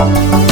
thank you